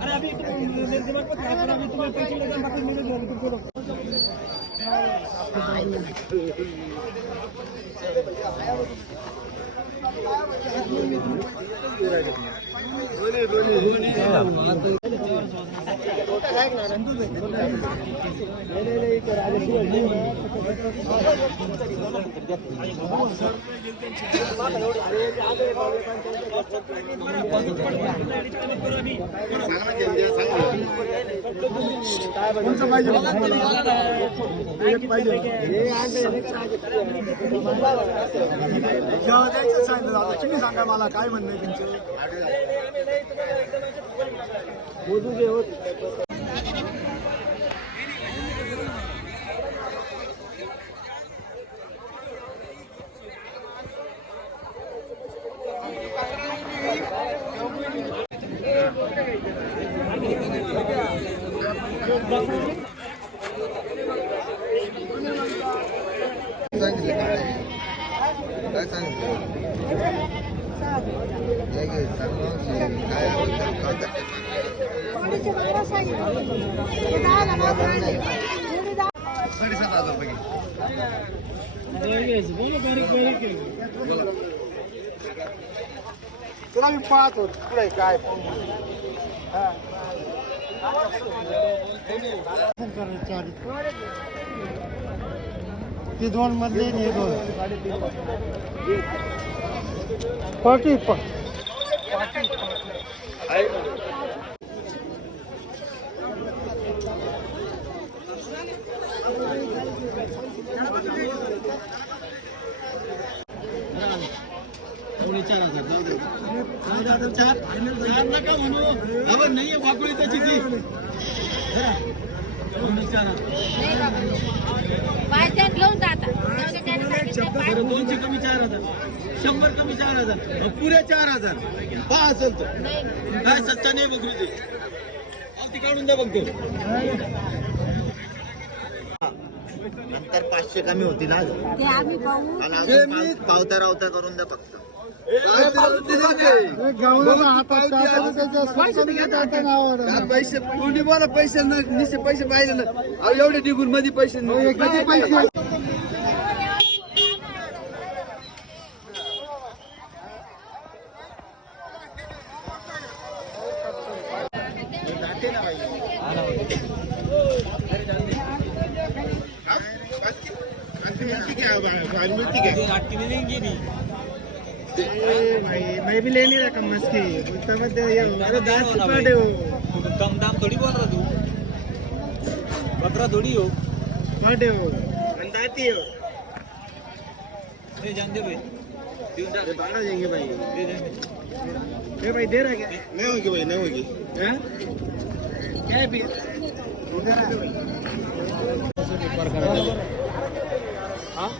अरे अभी तुम्हें पैसे लेकर बाकी मेरे तुमको तुम्ही सांगा मला काय म्हणणं आहे तुमचं. तुला मी पाहतो पुढे काय ते दोन मधले दोन पार्टी नाही वाकळी त्याची ती दोनशे कमी 4,000 100 कमी 4,000 पुरे 4,000 पहा असेल तो काय सस्ता नाही बकरीची ती काढून द्या बघतो नंतर 500 कमी होतील आज पावता रावता करून द्या फक्त पैसे कोणी बोला पैसे निश्चित पैसे पाहिजे ना एवढे डिगून मध्ये पैसे मैं भी ले लिया कम मस की अरे कम दाम थोड़ी बोल रहा तू बकरा थोड़ी हो पाटे हो अंदाती हो जान दे भाई बारह देंगे भाई ये भाई दे रहा क्या नहीं होगी भाई नहीं होगी क्या है हाँ